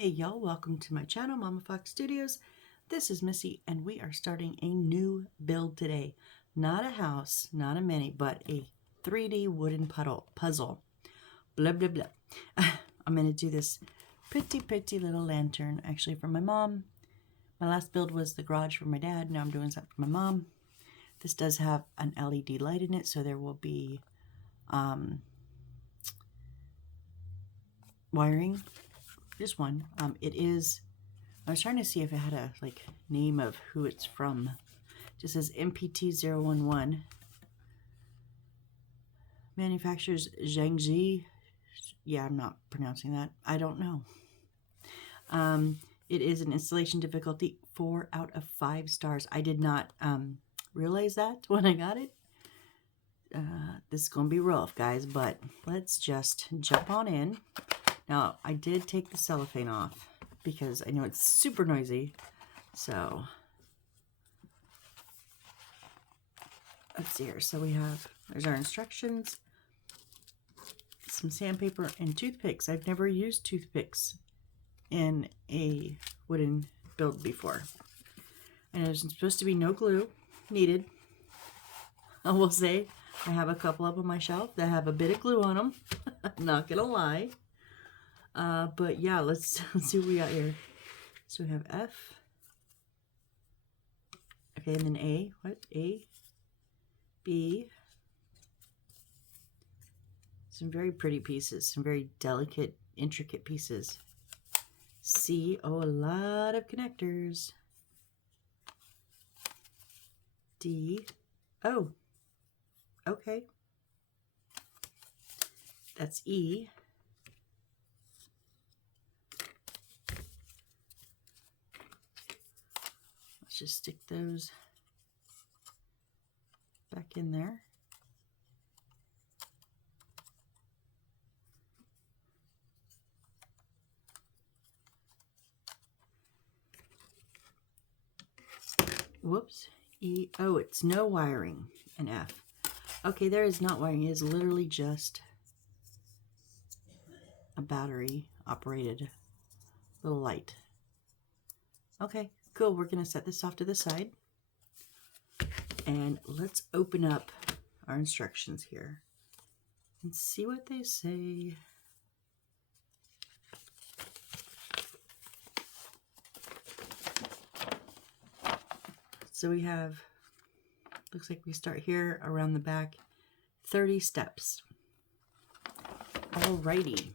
Hey y'all, welcome to my channel, Mama Fox Studios. This is Missy and we are starting a new build today. Not a house, not a mini, but a 3D wooden puzzle. Blah, blah, blah. I'm going to do this pretty little lantern actually for my mom. My last build was the garage for my dad. Now I'm doing something for my mom. This does have an LED light in it, so there will be wiring. Just one. It is, I was trying to see if it had a name of who it's from. It just says MPT011. Manufacturers Zhangji. Yeah, I'm not pronouncing that. I don't know. It is an installation difficulty 4 out of 5 stars. I did not realize that when I got it. This is going to be rough, guys, but let's just jump on in. Now, I did take the cellophane off because I know it's super noisy. So, let's see here. So we have, there's our instructions, some sandpaper, and toothpicks. I've never used toothpicks in a wooden build before. And there's supposed to be no glue needed. I will say I have a couple up on my shelf that have a bit of glue on them. Not gonna lie. But yeah, let's see what we got here. So we have F. Okay, and then A. What? A. B. Some very pretty pieces. Some very delicate, intricate pieces. C. Oh, a lot of connectors. D. Oh. Okay. That's E. Let's just stick those back in there. Whoops. E. Oh, it's no wiring in F. Okay, there is not wiring. It is literally just a battery operated little light. Okay, cool. We're going to set this off to the side. And let's open up our instructions here and see what they say. So we have, looks like we start here around the back, 30 steps. Alrighty.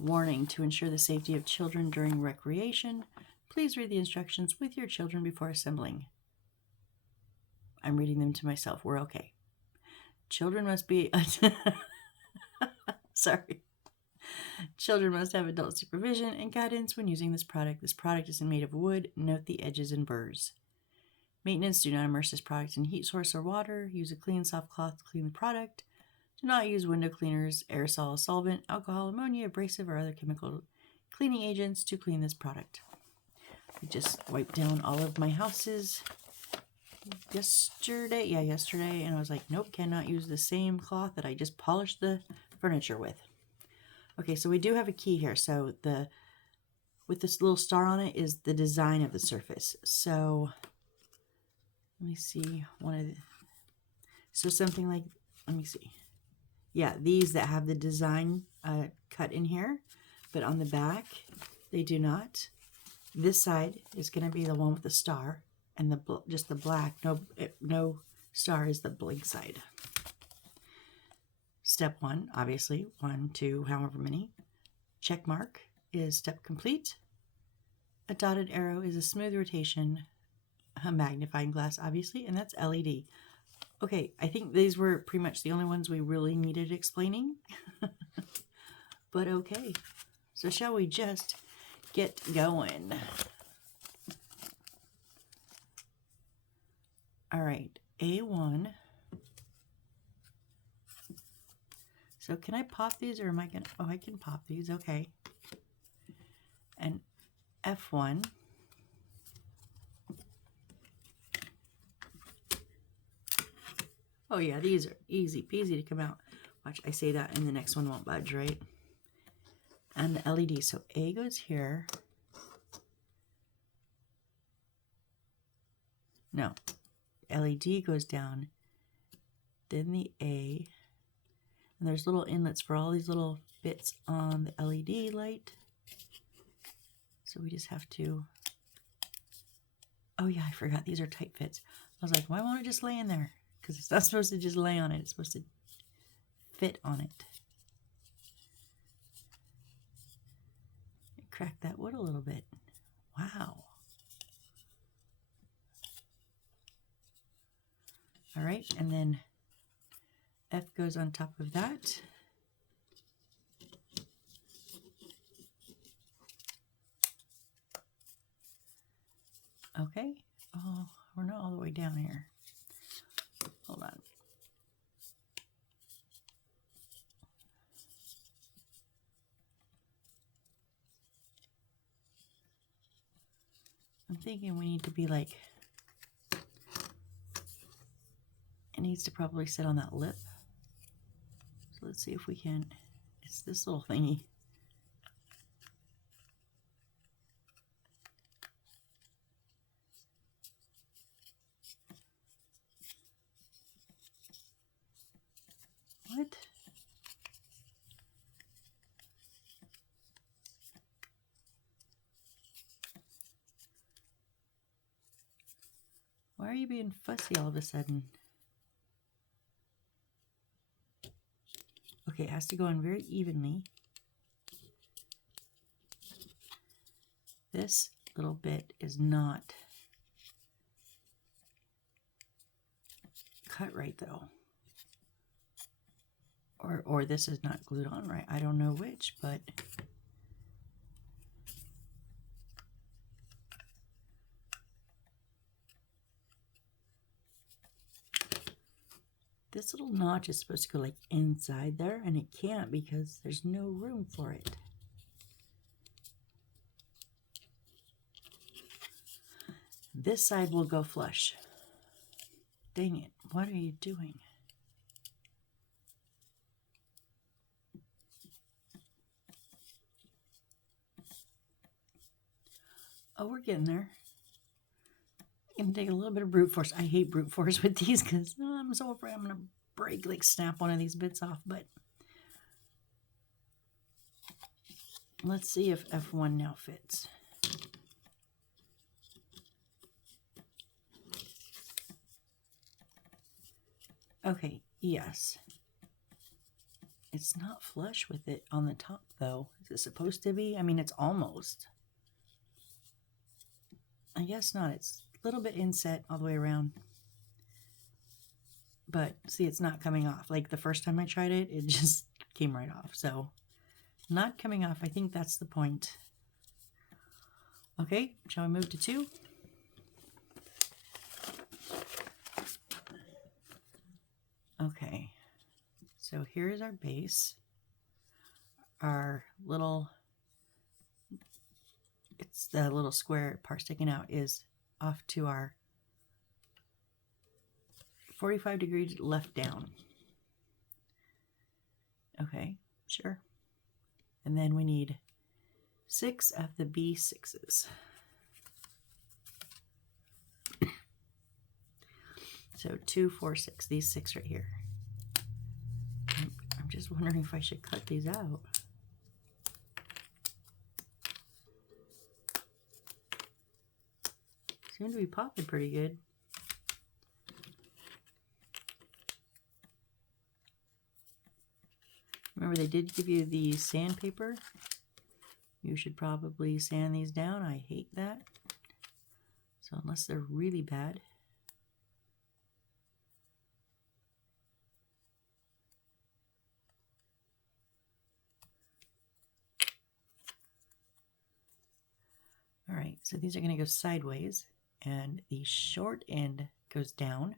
Warning, to ensure the safety of children during recreation, please read the instructions with your children before assembling. I'm reading them to myself. We're okay. Children must be... Sorry. Children must have adult supervision and guidance when using this product. This product isn't made of wood. Note the edges and burrs. Maintenance, do not immerse this product in heat source or water. Use a clean, soft cloth to clean the product. Do not use window cleaners, aerosol, solvent, alcohol, ammonia, abrasive, or other chemical cleaning agents to clean this product. I just wiped down all of my houses yesterday, and I was like, nope, cannot use the same cloth that I just polished the furniture with. Okay, so we do have a key here. So with this little star on it is the design of the surface. So let me see so something like, let me see. Yeah, these that have the design cut in here, but on the back, they do not. This side is going to be the one with the star, and just the black, no star is the blank side. Step 1, obviously, 1, 2, however many. Check mark is step complete. A dotted arrow is a smooth rotation. A magnifying glass, obviously, and that's LED. Okay, I think these were pretty much the only ones we really needed explaining. But okay, so shall we just get going? All right, A1. So can I pop these, or am I going to... Oh, I can pop these, okay. And F1. Oh yeah, these are easy peasy to come out. Watch, I say that and the next one won't budge, right? And the LED, so A goes here. No, LED goes down, then the A, and there's little inlets for all these little bits on the LED light. So we just have to, oh yeah, I forgot these are tight fits. I was like, why won't it just lay in there? Because it's not supposed to just lay on it, it's supposed to fit on it. Crack that wood a little bit. Wow. All right, and then F goes on top of that. Okay. Oh, we're not all the way down here. Hold on. I'm thinking we need to be like, it needs to probably sit on that lip. So let's see if we can, it's this little thingy. What? Why are you being fussy all of a sudden? Okay, it has to go on very evenly. This little bit is not cut right though. Or this is not glued on right. I don't know which, but this little notch is supposed to go like inside there, and it can't because there's no room for it. This side will go flush. Dang it, what are you doing? Oh, we're getting there. I'm gonna take a little bit of brute force. I hate brute force with these because I'm so afraid I'm gonna break, like snap one of these bits off, but let's see if F1 now fits. Okay, yes. It's not flush with it on the top though. Is it supposed to be? I mean, it's almost. I guess not. It's a little bit inset all the way around. But see, it's not coming off. Like the first time I tried it, it just came right off. So not coming off. I think that's the point. Okay, shall we move to 2? Okay, so here's our base. Our little, it's the little square part sticking out is off to our 45 degrees left down. Okay, sure. And then we need 6 of the B6s. So 2, 4, 6, these 6 right here. I'm just wondering if I should cut these out. Seem to be popping pretty good. Remember, they did give you the sandpaper. You should probably sand these down. I hate that. So unless they're really bad. All right, so these are going to go sideways, and the short end goes down,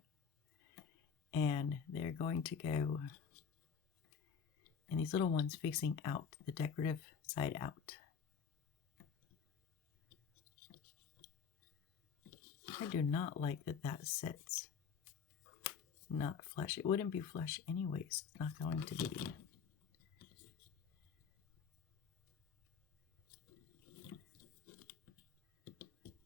and they're going to go, and these little ones facing out, the decorative side out. I do not like that that sits. not flush. It wouldn't be flush anyways. It's not going to be.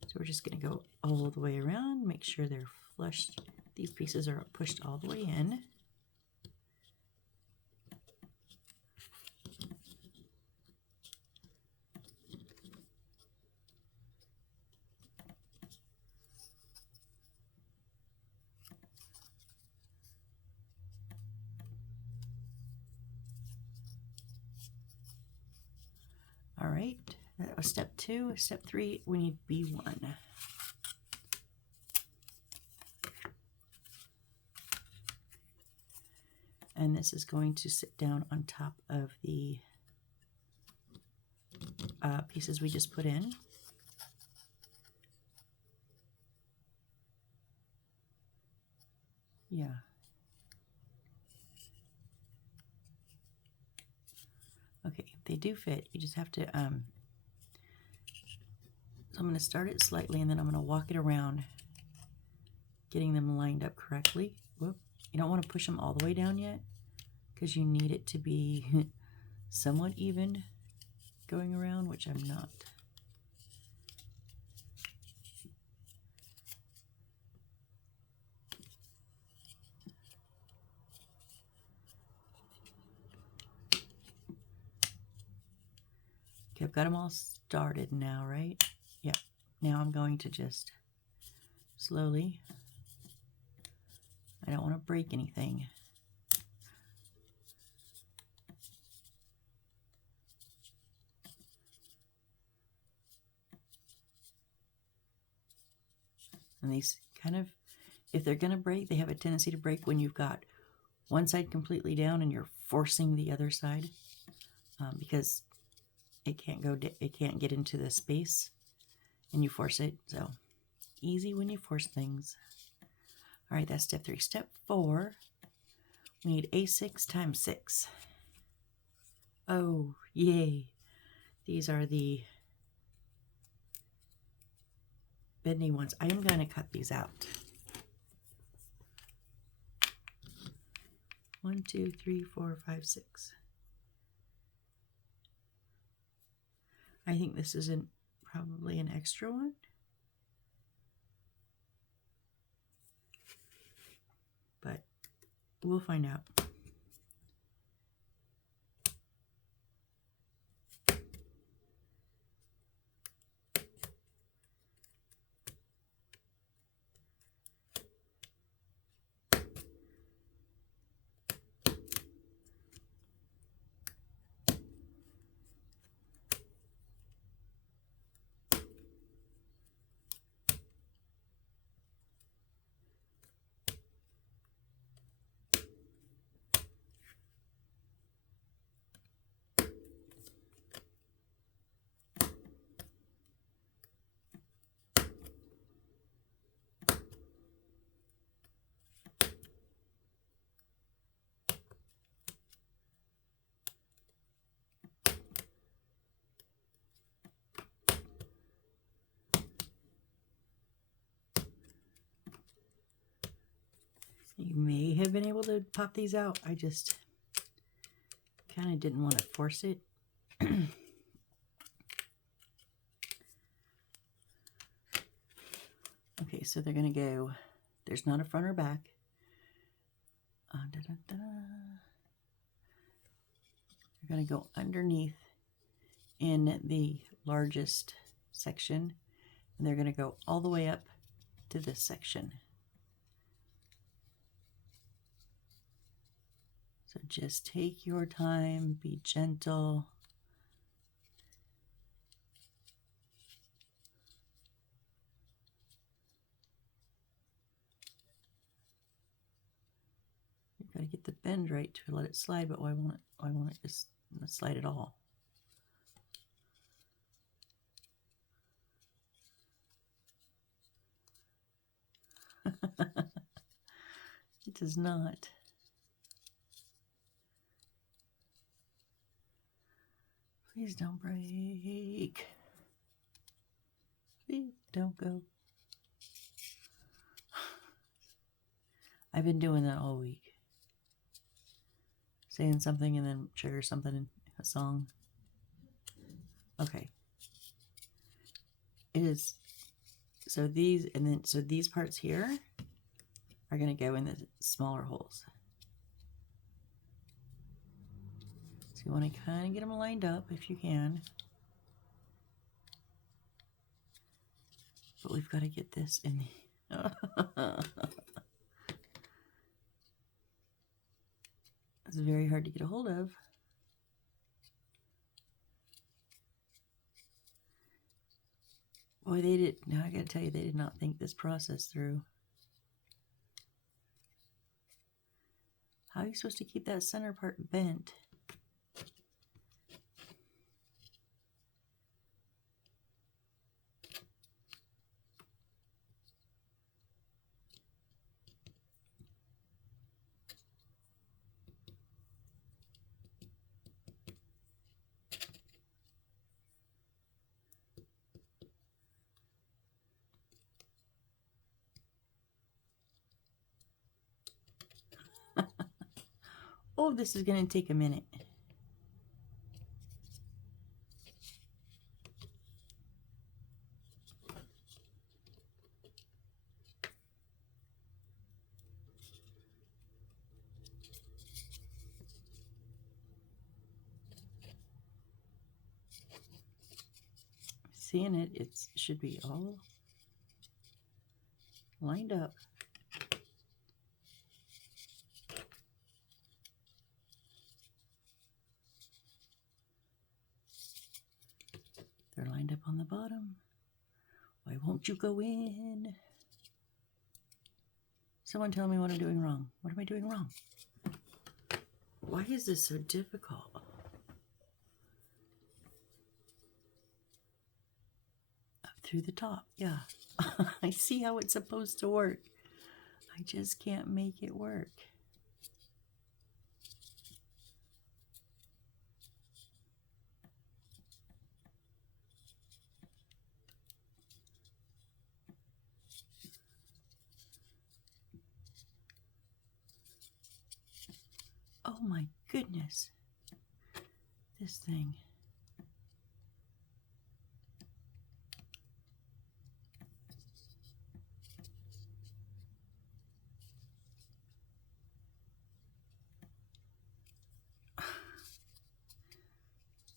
So we're just going to go all the way around, make sure they're flushed. These pieces are pushed all the way in. All right, that was step 2. Step 3, we need B1. And this is going to sit down on top of the pieces we just put in. Yeah. Okay, they do fit. You just have to, so I'm going to start it slightly and then I'm going to walk it around, getting them lined up correctly. Whoop. You don't want to push them all the way down yet because you need it to be somewhat even going around, which I'm not. Okay, I've got them all started now, right? Yeah. Now I'm going to just slowly, I don't want to break anything. And these kind of, if they're going to break, they have a tendency to break when you've got one side completely down and you're forcing the other side because it can't go, it can't get into the space and you force it. So easy when you force things. All right, that's step 3. Step 4, we need A6 times 6. Oh, yay. These are the bendy ones. I am going to cut these out. 1, 2, 3, 4, 5, 6. I think this is probably an extra one. But we'll find out. You may have been able to pop these out. I just kind of didn't want to force it. Okay, so they're going to go, there's not a front or back. They're going to go underneath in the largest section, and they're going to go all the way up to this section. So just take your time, be gentle. You've got to get the bend right to let it slide, but why won't it just slide at all? It does not. Please don't break. Please don't go. I've been doing that all week. Saying something and then trigger something in a song. Okay. It is, so these, and then, so these parts here are going to go in the smaller holes. So you want to kind of get them lined up if you can. But we've got to get this in the... It's very hard to get a hold of. Boy, they did, now I gotta tell you, they did not think this process through. How are you supposed to keep that center part bent? Oh, this is going to take a minute. Seeing it, it should be all lined up. They're lined up on the bottom. Why won't you go in? Someone tell me what I'm doing wrong. What am I doing wrong? Why is this so difficult? Up through the top, yeah. I see how it's supposed to work. I just can't make it work. Oh my goodness. This thing.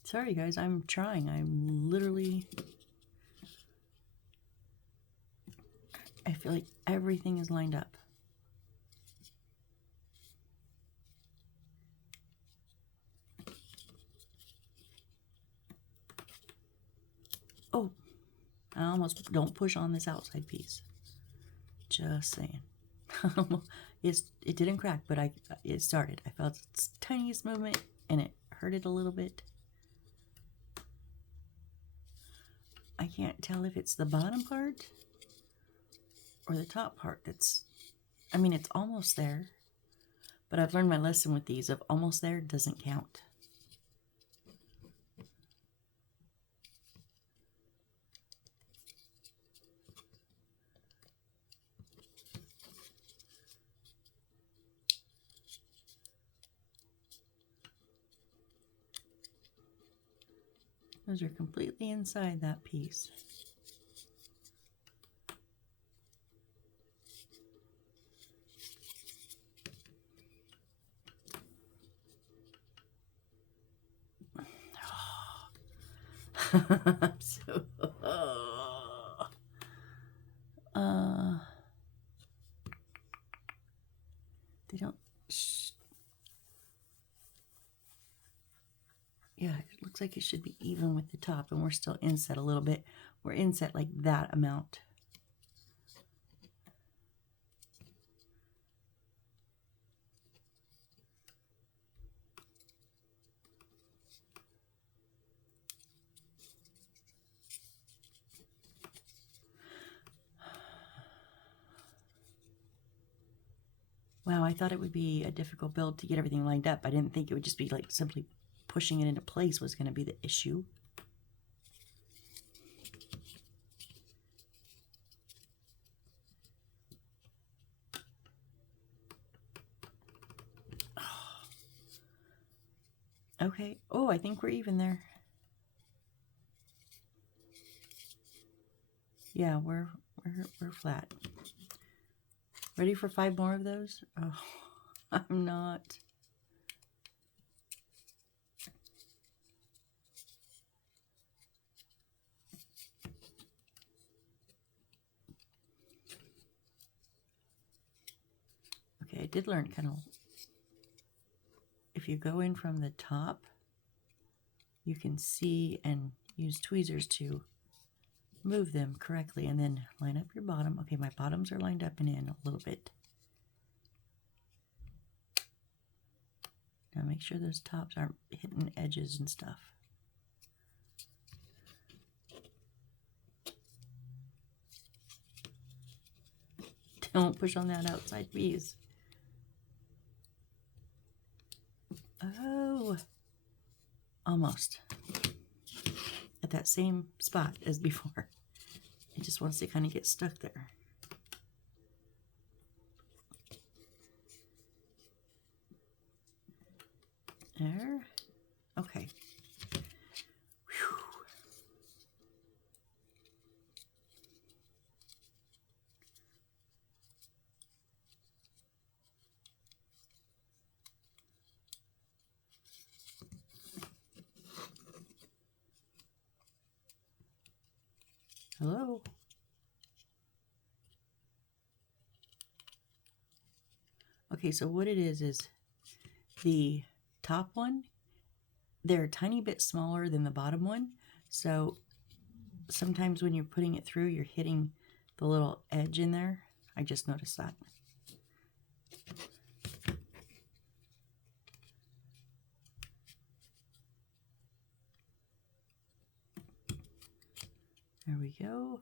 Sorry guys, I'm trying. I'm literally... I feel like everything is lined up. Oh, I almost don't push on this outside piece. Just saying. It didn't crack, but it started. I felt its tiniest movement and it hurt it a little bit. I can't tell if it's the bottom part or the top part that's, I mean, it's almost there, but I've learned my lesson with these of almost there doesn't count. Those are completely inside that piece. So, they don't. Yeah, it looks like it should be even with the top, and we're still inset a little bit. We're inset like that amount. Wow, I thought it would be a difficult build to get everything lined up. I didn't think it would just be like simply pushing it into place was going to be the issue. Okay. Oh, I think we're even there. Yeah, we're flat. Ready for 5 more of those? Oh, I'm not. Okay, I did learn kind of, if you go in from the top, you can see and use tweezers to move them correctly, and then line up your bottom. Okay, my bottoms are lined up and in a little bit. Now make sure those tops aren't hitting edges and stuff. Don't push on that outside piece. Oh, almost at that same spot as before. It just wants to kind of get stuck there. There. Okay. Whew. Hello. Okay, so what it is the top one, they're a tiny bit smaller than the bottom one. So sometimes when you're putting it through, you're hitting the little edge in there. I just noticed that. There we go.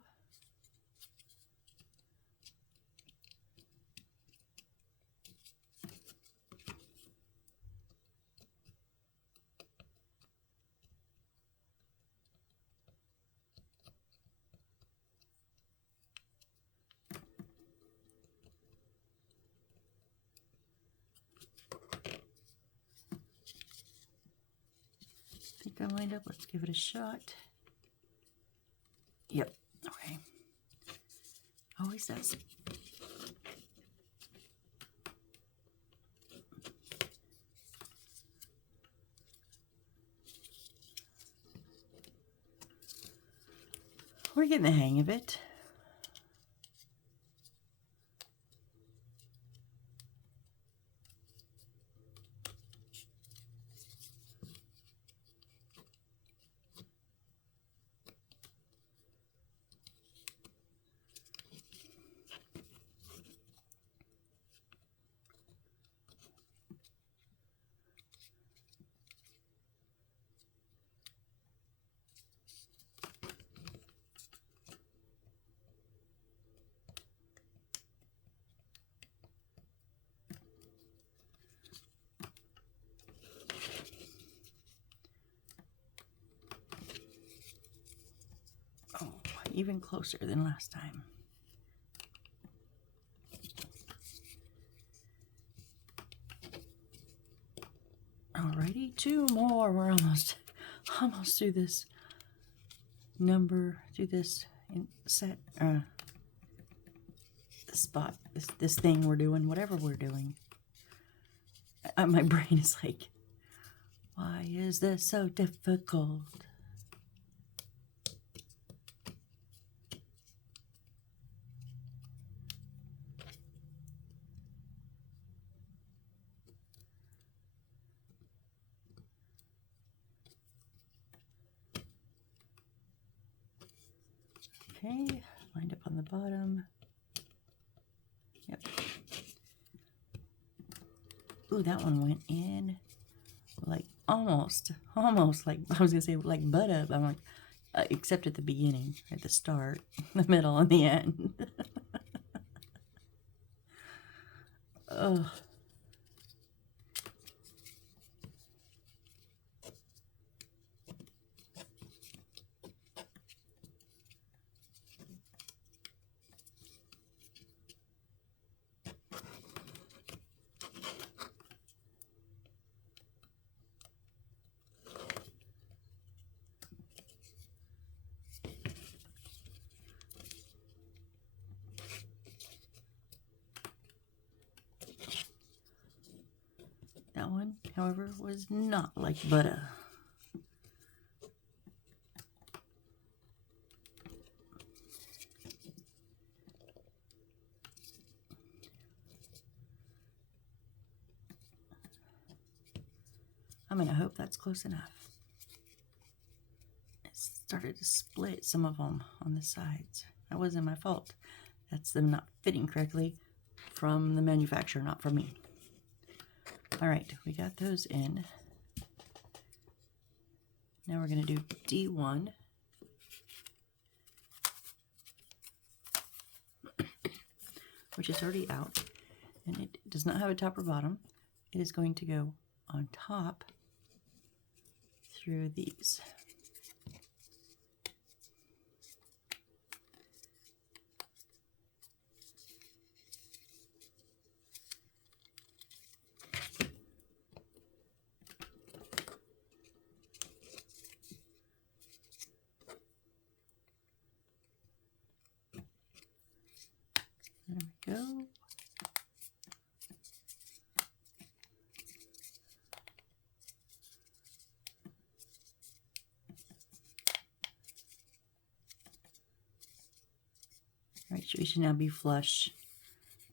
I think I'm lined up. Let's give it a shot. Yep. Okay. Always does. We're getting the hang of it. Oh, even closer than last time. Alrighty, 2 more. We're almost through this number, through this set, the spot, this thing we're doing, whatever we're doing. My brain is like, why is this so difficult? Okay, lined up on the bottom. Yep. Ooh, that one went in like almost like, I was gonna say like butt up. I'm like, except at the beginning, at the start, the middle, and the end. Ugh. however, was not like butter. I'm going to hope that's close enough. It started to split some of them on the sides. That wasn't my fault. That's them not fitting correctly from the manufacturer, not from me. All right, we got those in. Now we're going to do D1. Which is already out. And it does not have a top or bottom. It is going to go on top through these. There we go. All right, we should now be flush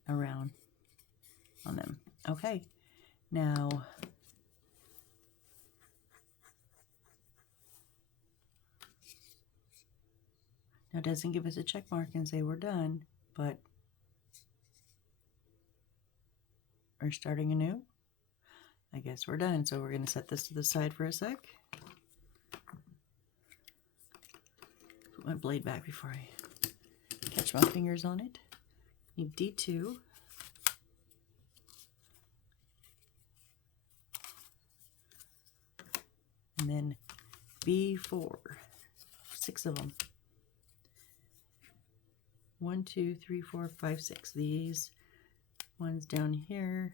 around on them. Okay, now it doesn't give us a check mark and say we're done, but we're starting anew. I guess we're done, so we're going to set this to the side for a sec. Put my blade back before I catch my fingers on it. Need D2. And then B4. 6 of them. 1, 2, 3, 4, 5, 6. These ones down here.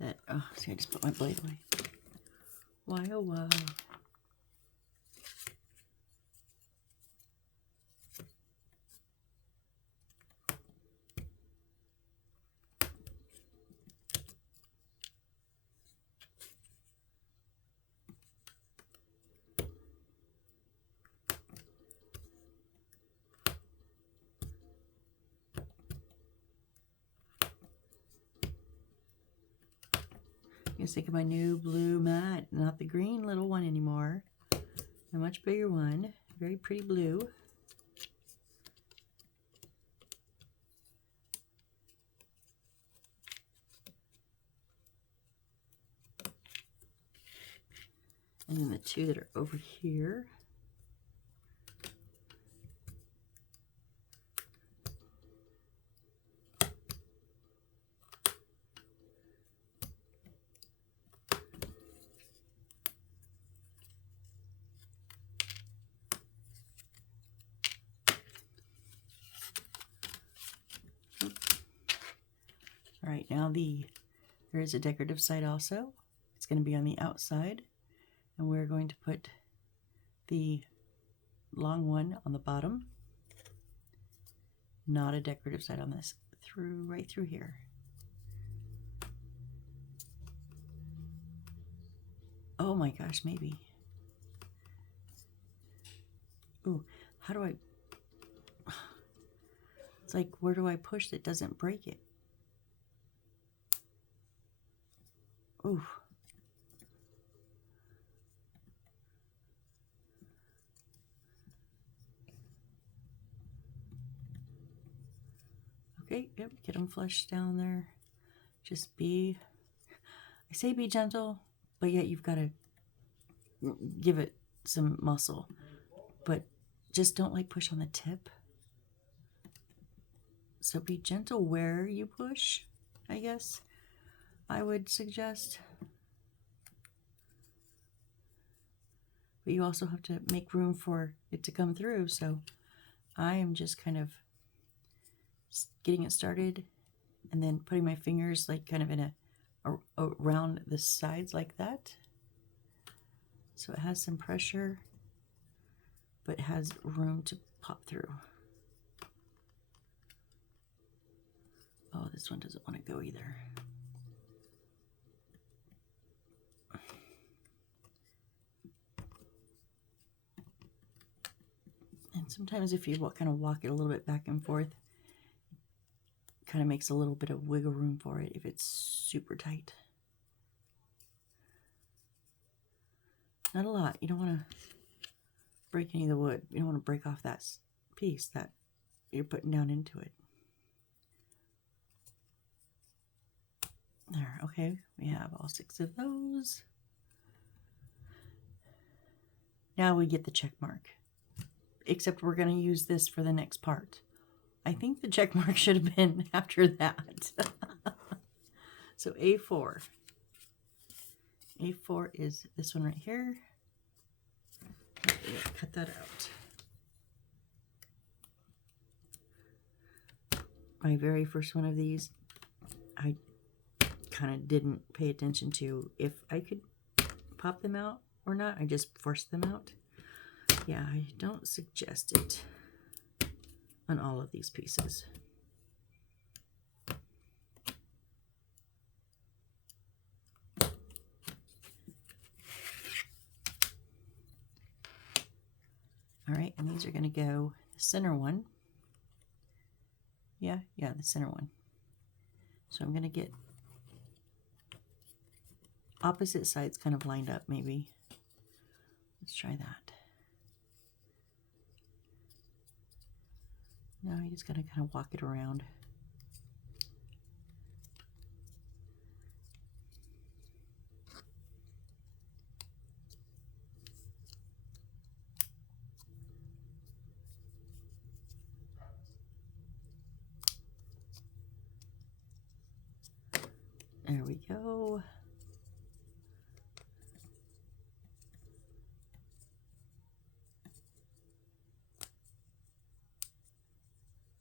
That, oh, see, I just put my blade away. Why, oh, why? I'm gonna take my new blue mat, not the green little one anymore. A much bigger one, very pretty blue. And then the 2 that are over here. All right, now there is a decorative side also. It's going to be on the outside, and we're going to put the long one on the bottom. Not a decorative side on this, right through here. Oh my gosh, maybe. Ooh, how do I? It's like, where do I push that doesn't break it? Ooh. Okay, yep, get them flush down there. Just I say be gentle, but yet you've got to give it some muscle. But just don't like push on the tip. So be gentle where you push, I guess I would suggest. But you also have to make room for it to come through. So I am just kind of getting it started and then putting my fingers like kind of in around the sides like that. So it has some pressure, but has room to pop through. Oh, this one doesn't want to go either. Sometimes if you kind of walk it a little bit back and forth, it kind of makes a little bit of wiggle room for it if it's super tight. Not a lot. You don't want to break any of the wood. You don't want to break off that piece that you're putting down into it. There, okay, we have all 6 of those. Now we get the check mark. Except we're going to use this for the next part. I think the check mark should have been after that. So A4. A4 is this one right here. Cut that out. My very first one of these, I kind of didn't pay attention to if I could pop them out or not. I just forced them out. Yeah, I don't suggest it on all of these pieces. All right, and these are going to go the center one. Yeah, the center one. So I'm going to get opposite sides kind of lined up maybe. Let's try that. Now you just got to kind of walk it around. There we go.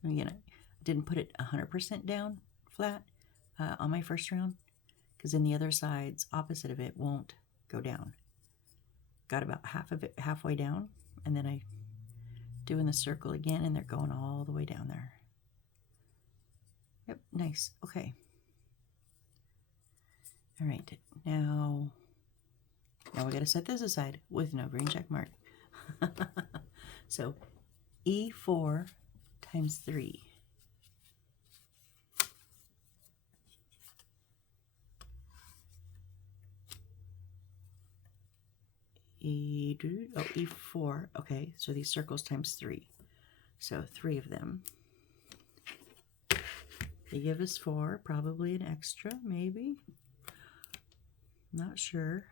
Again, I didn't put it 100% down flat on my first round, because then the other sides opposite of it won't go down. Got about half of it halfway down, and then I doing the circle again, and they're going all the way down there. Yep, nice. Okay. All right, now we got to set this aside with no green check mark. So E4 times 3. E4. Okay, so these circles times 3. So 3 of them. They give us 4, probably an extra, maybe. Not sure.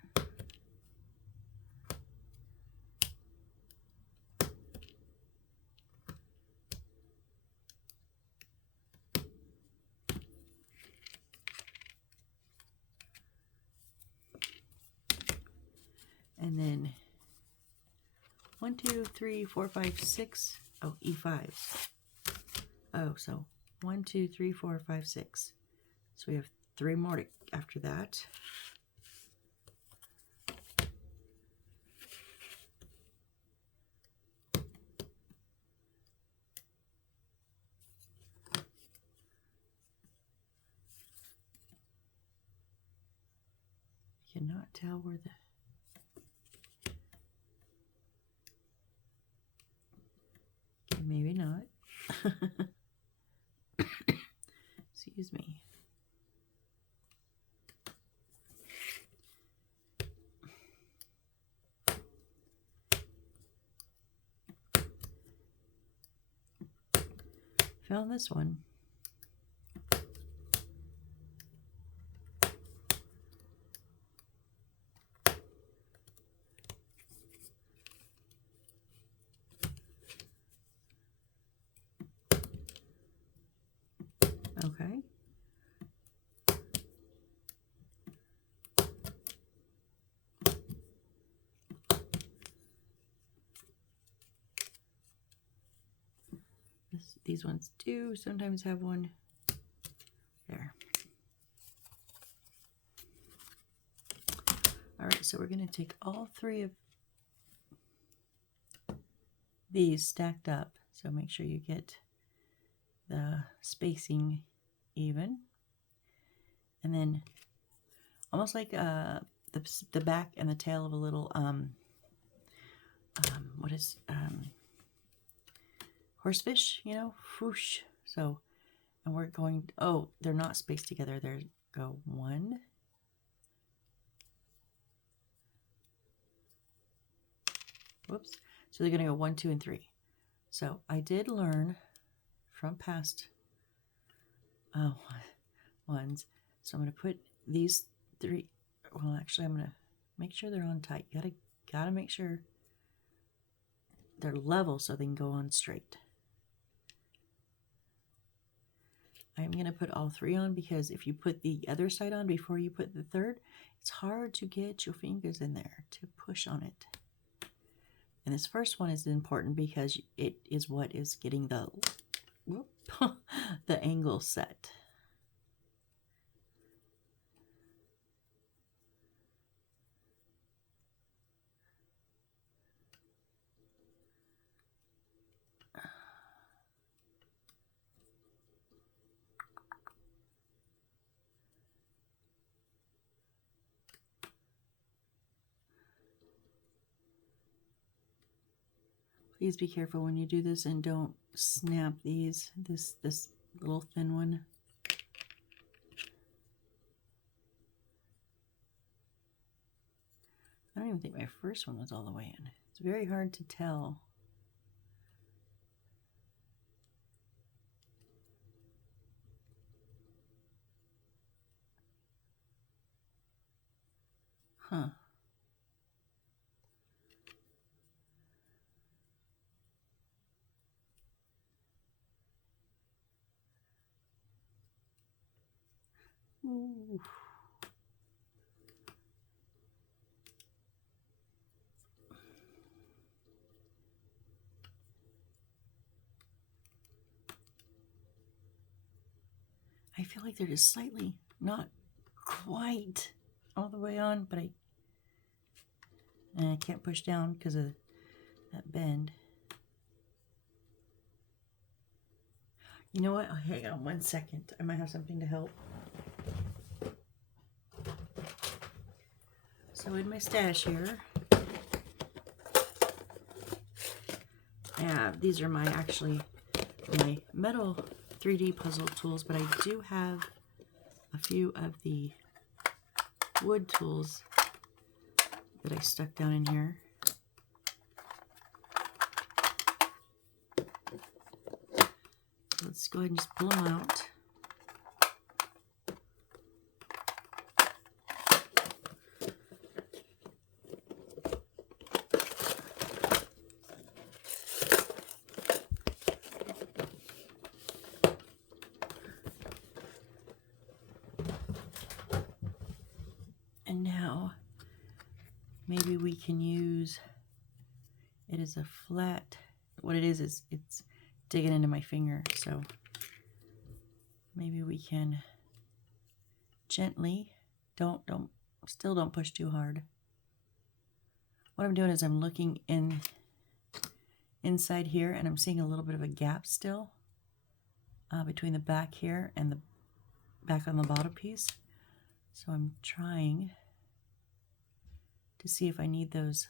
And then 1, 2, 3, 4, 5, 6. Oh, E5s. Oh, so 1, 2, 3, 4, 5, 6. So we have 3 more after that. Cannot tell where the maybe not. Excuse me. Found this one. Okay. These ones do sometimes have one there. All right, so we're going to take all 3 of these stacked up. So make sure you get the spacing even. And then almost like the back and the tail of a little, what is, horsefish, you know, whoosh. So, and we're going, oh, they're not spaced together. There go 1. Whoops. So they're going to go 1, 2, and 3. So I did learn from past ones. So I'm going to put these 3. Well, actually, I'm going to make sure they're on tight. Gotta make sure they're level so they can go on straight. I'm going to put all 3 on because if you put the other side on before you put the third, it's hard to get your fingers in there to push on it. And this first one is important because it is what is getting the the angle set. Please be careful when you do this and don't snap these, this little thin one. I don't even think my first one was all the way in. It's very hard to tell. Huh. Ooh. I feel like they're just slightly, not quite all the way on, but I can't push down because of that bend. You know what? Oh, hang on 1 second. I might have something to help. So in my stash here, these are my metal 3D puzzle tools, but I do have a few of the wood tools that I stuck down in here. Let's go ahead and just pull them out. And now maybe we can use it as a flat. What it is it's digging into my finger, so maybe we can gently, still don't push too hard. What I'm doing is I'm looking inside here, and I'm seeing a little bit of a gap still between the back here and the back on the bottom piece. So I'm trying to see if I need those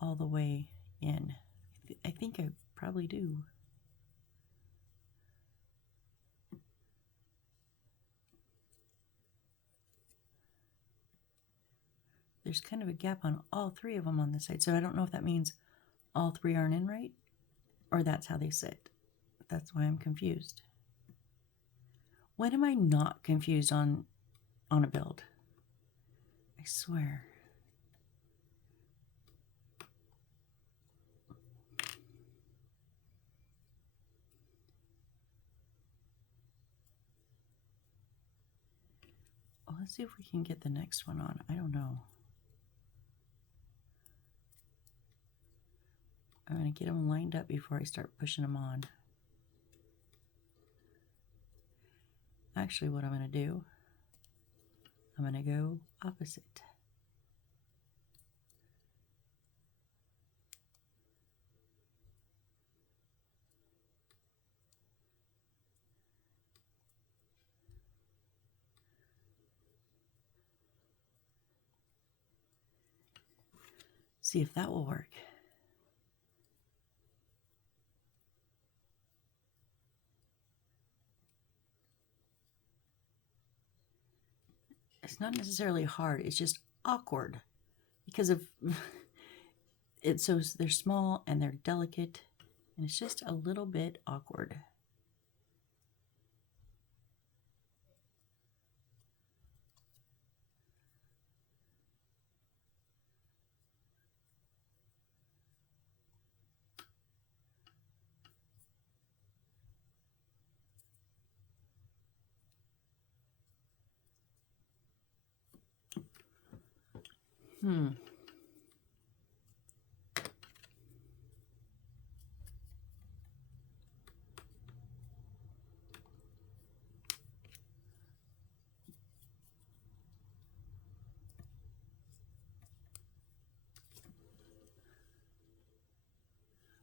all the way in. I think I probably do. There's kind of a gap on all 3 of them on this side, so I don't know if that means all 3 aren't in right, or that's how they sit. That's why I'm confused. When am I not confused on a build? I swear. Well, let's see if we can get the next one on. I don't know. I'm going to get them lined up before I start pushing them on. Actually, what I'm going to do, I'm going to go opposite. See if that will work. it's not necessarily hard, it's just awkward because of it's so they're small and they're delicate, and it's just a little bit awkward.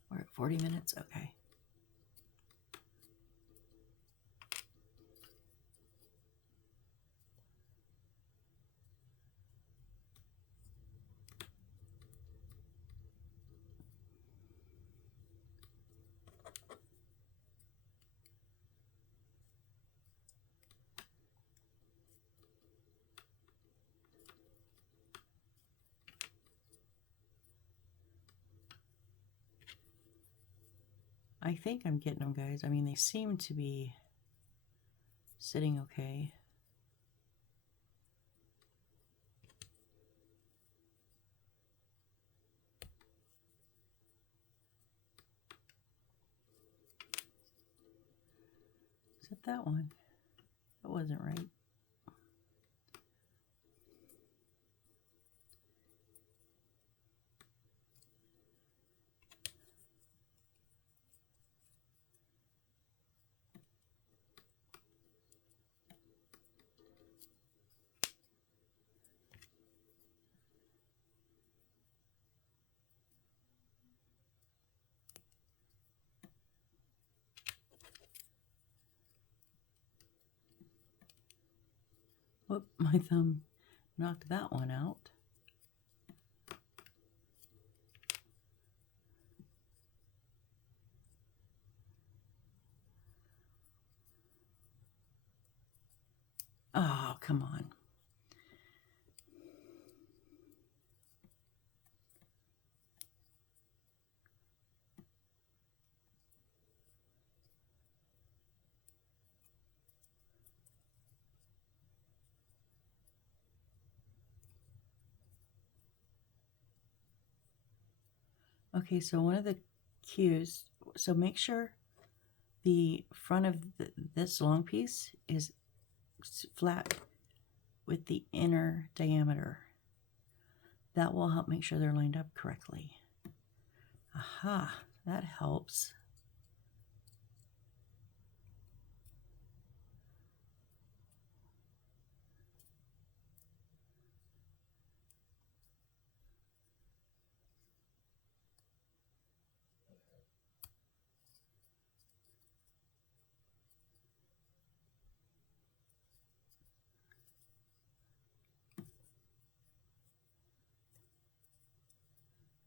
We're at 40 minutes, okay. I think I'm getting them, guys. I mean, they seem to be sitting okay. Is it that one? That wasn't right. Whoop, my thumb knocked that one out. Oh, come on. Okay, so one of the cues, so make sure the front of this long piece is flat with the inner diameter. That will help make sure they're lined up correctly. Aha, that helps.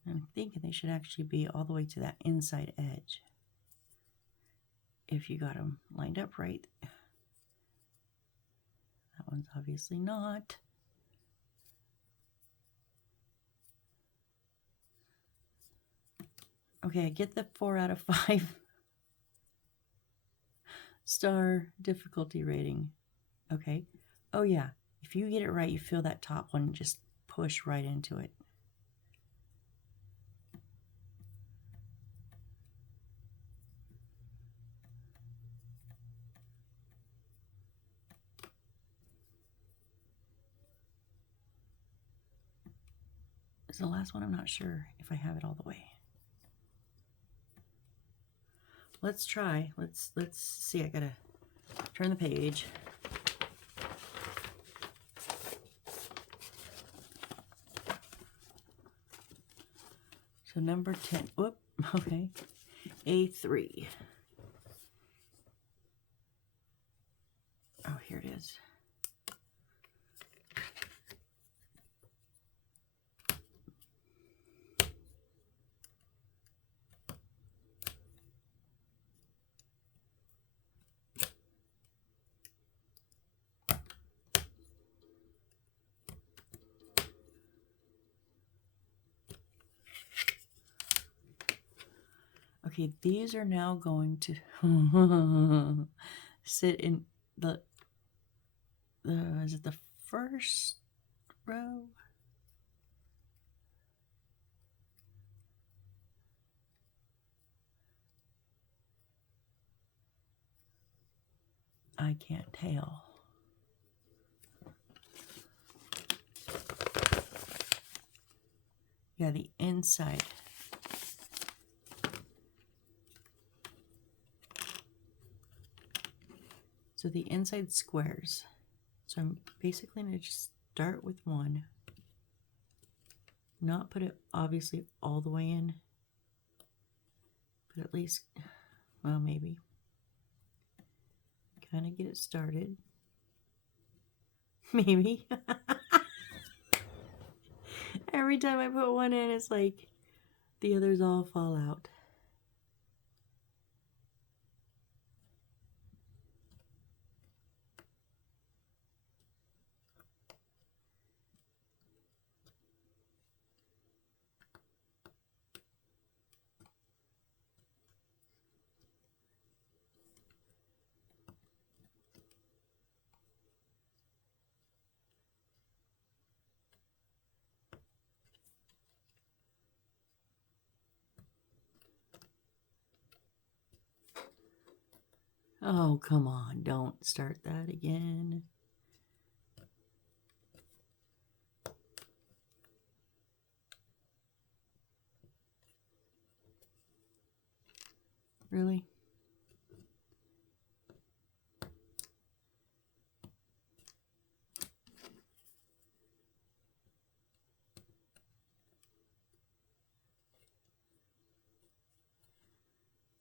I'm thinking they should actually be all the way to that inside edge. If you got them lined up right. That one's obviously not. Okay, I get the 4 out of 5 star difficulty rating. Okay. Oh yeah, if you get it right, you feel that top one just push right into it. Is the last one? I'm not sure if I have it all the way. Let's try. Let's see. I gotta turn the page. So number 10. Whoop. Okay. A3. Oh, here it is. Okay, these are now going to sit in the is it the first row? I can't tell. Yeah, the inside. So the inside squares. So I'm basically going to just start with one. Not put it obviously all the way in, but at least, well, maybe. Kind of get it started. Maybe. Every time I put one in, it's like the others all fall out. Oh, come on. Don't start that again. Really?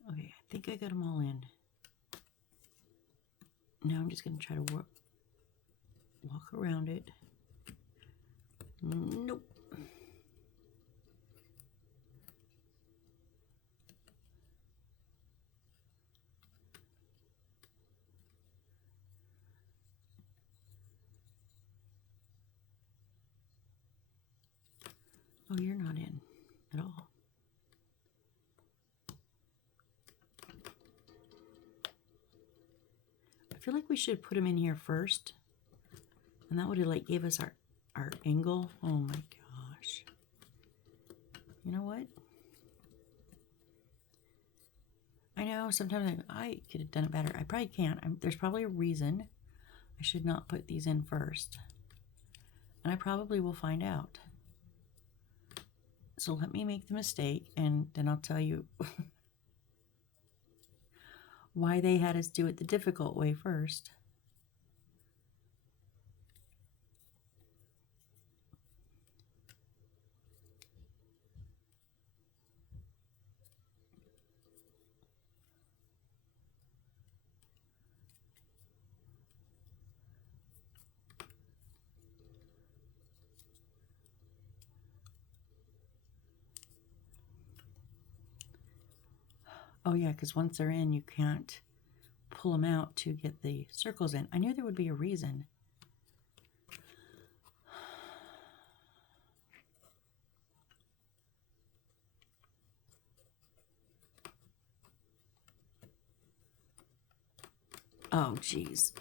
Okay, I think I got them all in. Now I'm just going to try to walk around it. Nope. Oh, you're not in at all. I feel like we should put them in here first. And that would have like gave us our angle. Oh my gosh. You know what? I know sometimes I could have done it better. I probably can't. There's probably a reason I should not put these in first. And I probably will find out. So let me make the mistake and then I'll tell you why they had us do it the difficult way first. Oh yeah, because once they're in, you can't pull them out to get the circles in. I knew there would be a reason. Oh, geez.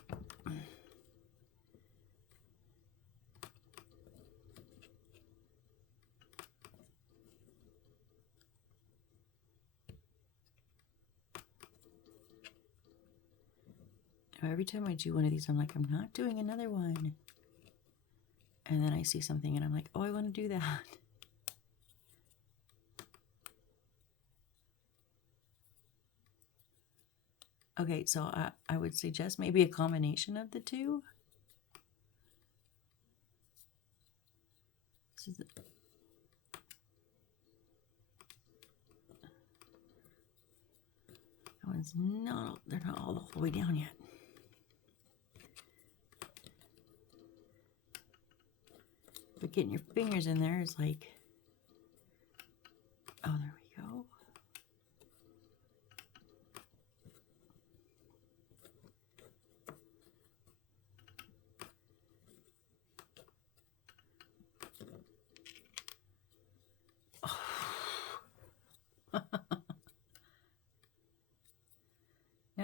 Every time I do one of these, I'm like, I'm not doing another one. And then I see something and I'm like, oh, I want to do that. Okay, so I would suggest maybe a combination of the two. That one's not, they're not all the way down yet. But getting your fingers in there is like, oh, there we go.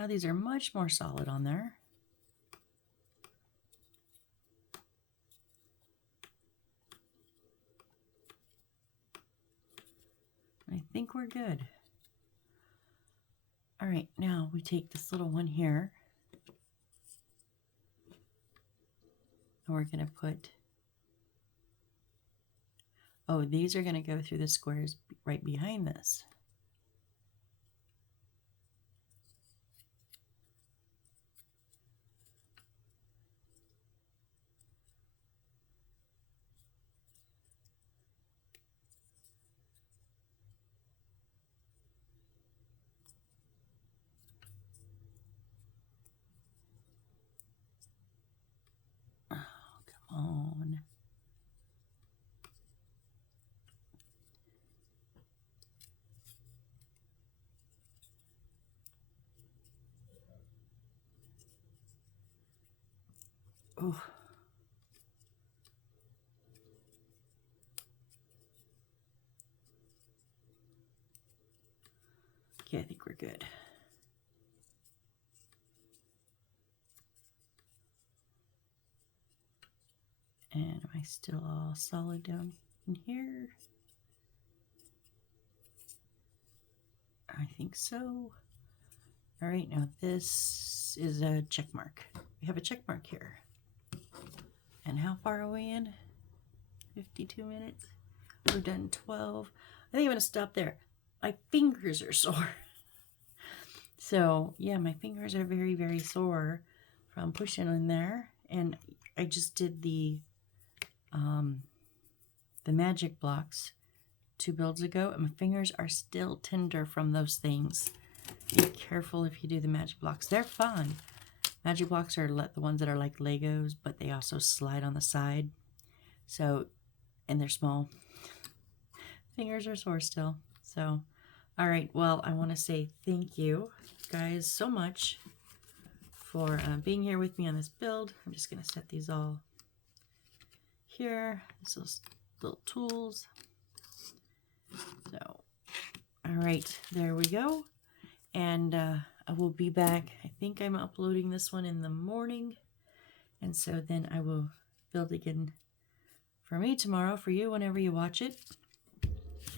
Now these are much more solid on there. I think we're good. All right, now we take this little one here, and we're going to put, oh, these are going to go through the squares right behind this. On. Oh. Okay, I think we're good. And am I still all solid down in here? I think so. All right, now this is a check mark. We have a check mark here. And how far are we in? 52 minutes. We're done 12. I think I'm going to stop there. My fingers are sore. So, yeah, my fingers are very, very sore from pushing in there. And I just did the magic blocks 2 builds ago, and my fingers are still tender from those things. Be careful if you do the magic blocks. They're fun. Magic blocks are the ones that are like Legos, but they also slide on the side. So, and they're small. Fingers are sore still. So, all right. Well, I want to say thank you guys so much for being here with me on this build. I'm just going to set these all here. Those little tools. So, all right, there we go. And I will be back. I think I'm uploading this one in the morning. And so then I will build again for me tomorrow, for you whenever you watch it,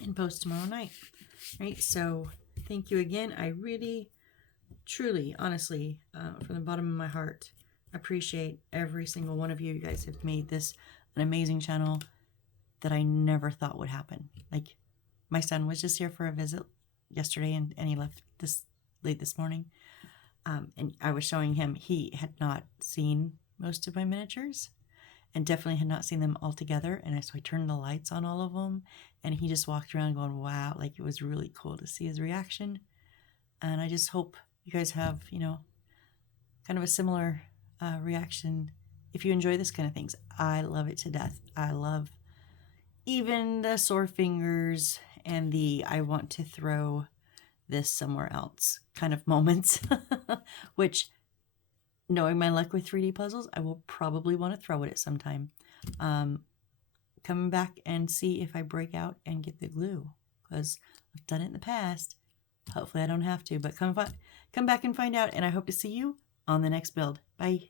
and post tomorrow night. Right? So thank you again. I really, truly, honestly, from the bottom of my heart, appreciate every single one of you. You guys have made this an amazing channel that I never thought would happen. Like, my son was just here for a visit yesterday, and he left late this morning. And I was showing him, he had not seen most of my miniatures, and definitely had not seen them all together. And so I turned the lights on all of them, and he just walked around going, wow, like it was really cool to see his reaction. And I just hope you guys have, you know, kind of a similar reaction if you enjoy this kind of things. I love it to death. I love even the sore fingers and the I want to throw this somewhere else kind of moments, which, knowing my luck with 3D puzzles, I will probably want to throw it at some time. Come back and see if I break out and get the glue, because I've done it in the past. Hopefully I don't have to, but come back and find out, and I hope to see you on the next build. Bye.